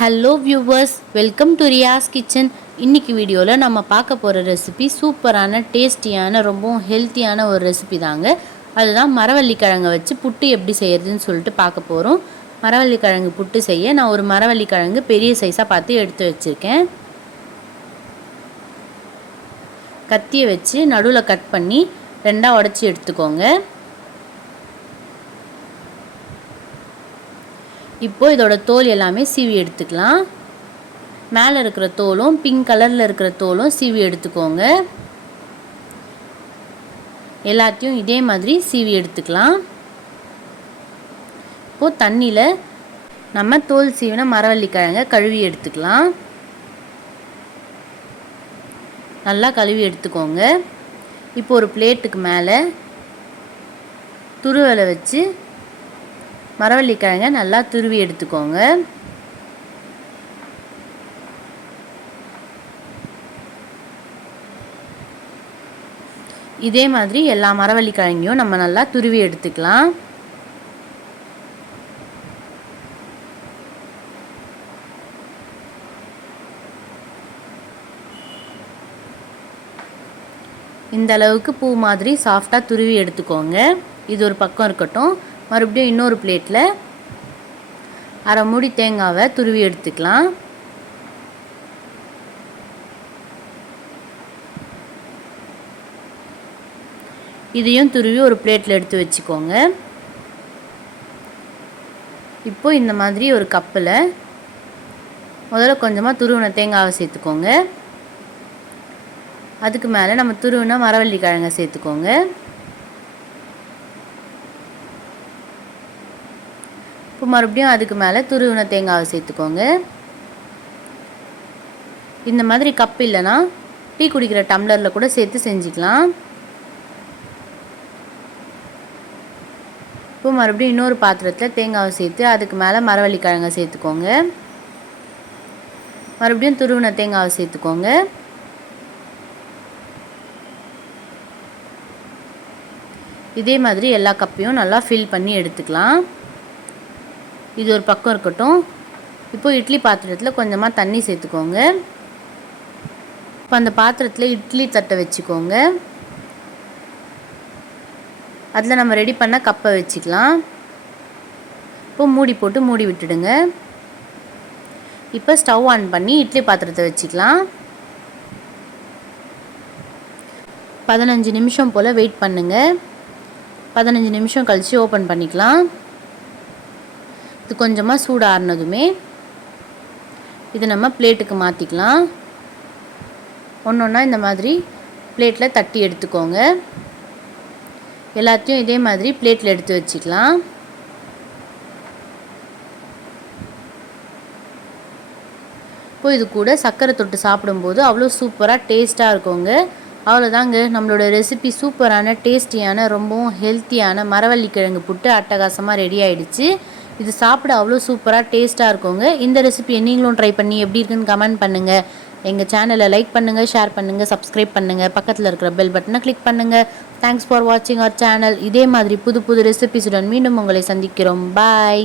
Hello viewers welcome to Riyas kitchen இன்னைக்கு வீடியோவில் நம்ம பார்க்க போகிற ரெசிபி சூப்பரான டேஸ்டியான ரொம்பவும் ஹெல்த்தியான ஒரு ரெசிபி தாங்க. அதுதான் மரவள்ளிக்கிழங்கை வச்சு புட்டு எப்படி செய்கிறதுன்னு சொல்லிட்டு பார்க்க போகிறோம் மரவள்ளிக்கிழங்கு புட்டு செய்ய நான் ஒரு மரவள்ளி கிழங்கு பெரிய சைஸாக பார்த்து எடுத்து வச்சுருக்கேன். கத்தியை வச்சு நடுவில் கட் பண்ணி ரெண்டாக உடச்சி எடுத்துக்கோங்க. இப்போது இதோட தோல் எல்லாமே சீவி எடுத்துக்கலாம். மேலே இருக்கிற தோலும் பிங்க் கலரில் இருக்கிற தோலும் சீவி எடுத்துக்கோங்க. எல்லாத்தையும் இதே மாதிரி சீவி எடுத்துக்கலாம். இப்போது தண்ணியில் நம்ம தோல் சீவின மரவள்ளிக்கிழங்க கழுவி எடுத்துக்கலாம். நல்லா கழுவி எடுத்துக்கோங்க. இப்போ ஒரு பிளேட்டுக்கு மேலே துருவலை வச்சு மரவள்ளி கிழங்க நல்லா துருவி எடுத்துக்கோங்க. இதே மாதிரி எல்லா மரவள்ளி கிழங்கையும் நம்ம நல்லா துருவி எடுத்துக்கலாம். இந்த அளவுக்கு பூ மாதிரி சாஃப்டாக துருவி எடுத்துக்கோங்க. இது ஒரு பக்கம் இருக்கட்டும். மறுபடியும் இன்னொரு பிளேட்டில் அரை மூடி தேங்காவை துருவி எடுத்துக்கலாம். இதையும் துருவி ஒரு பிளேட்டில் எடுத்து வச்சுக்கோங்க. இப்போ இந்த மாதிரி ஒரு கப்பில் முதல்ல கொஞ்சமாக துருவின தேங்காவை சேர்த்துக்கோங்க. அதுக்கு மேலே நம்ம துருவின மரவள்ளி கிழங்கை சேர்த்துக்கோங்க. இப்போ மறுபடியும் அதுக்கு மேலே துருவின தேங்காவை சேர்த்துக்கோங்க. இந்த மாதிரி கப் இல்லைன்னா டீ குடிக்கிற டம்ளரில் கூட சேர்த்து செஞ்சுக்கலாம். இப்போ மறுபடியும் இன்னொரு பாத்திரத்தில் தேங்காவை சேர்த்து அதுக்கு மேலே மரவள்ளி கிழங்கை சேர்த்துக்கோங்க. மறுபடியும் துருவின தேங்காவை சேர்த்துக்கோங்க. இதே மாதிரி எல்லா கப்பையும் நல்லா ஃபில் பண்ணி எடுத்துக்கலாம். இது ஒரு பக்கம் இருக்கட்டும். இப்போ இட்லி பாத்திரத்தில் கொஞ்சமாக தண்ணி சேர்த்துக்கோங்க. இப்போ அந்த பாத்திரத்தில் இட்லி தட்டை வச்சுக்கோங்க. அதில் நம்ம ரெடி பண்ண கப்பை வச்சுக்கலாம். இப்போ மூடி போட்டு மூடி விட்டுடுங்க. இப்போ ஸ்டவ் ஆன் பண்ணி இட்லி பாத்திரத்தை வச்சுக்கலாம். பதினஞ்சு நிமிஷம் போல் வெயிட் பண்ணுங்கள் பதினஞ்சு நிமிஷம் கழித்து ஓப்பன் பண்ணிக்கலாம். இது கொஞ்சமாக சூடாறினதுமே இது நம்ம பிளேட்டுக்கு மாற்றிக்கலாம் ஒன்று ஒன்றா இந்த மாதிரி பிளேட்டில் தட்டி எடுத்துக்கோங்க. எல்லாத்தையும் இதே மாதிரி பிளேட்டில் எடுத்து வச்சுக்கலாம். இப்போ இது கூட சர்க்கரை தொட்டு சாப்பிடும்போது அவ்வளோ சூப்பராக டேஸ்ட்டாக இருக்குங்க. அவ்வளோதாங்க நம்மளோட ரெசிபி சூப்பரான டேஸ்டியான ரொம்பவும் ஹெல்த்தியான மரவள்ளி கிழங்கு புட்டு அட்டகாசமாக ரெடி ஆயிடுச்சு. இது சாப்பிட அவ்வளோ சூப்பராக டேஸ்ட்டாக இருக்குங்க. இந்த ரெசிபி நீங்களும் ட்ரை பண்ணி எப்படி இருக்குன்னு கமெண்ட் பண்ணுங்கள் எங்கள் சேனலை லைக் பண்ணுங்கள் ஷேர் பண்ணுங்கள் சப்ஸ்கிரைப் பண்ணுங்கள் பக்கத்தில் இருக்கிற பெல் பட்டனை கிளிக் பண்ணுங்கள் தேங்க்ஸ் ஃபார் வாட்சிங் அவர் சேனல் இதே மாதிரி புது புது ரெசிபிஸுடன் மீண்டும் உங்களை சந்திக்கிறோம். பாய்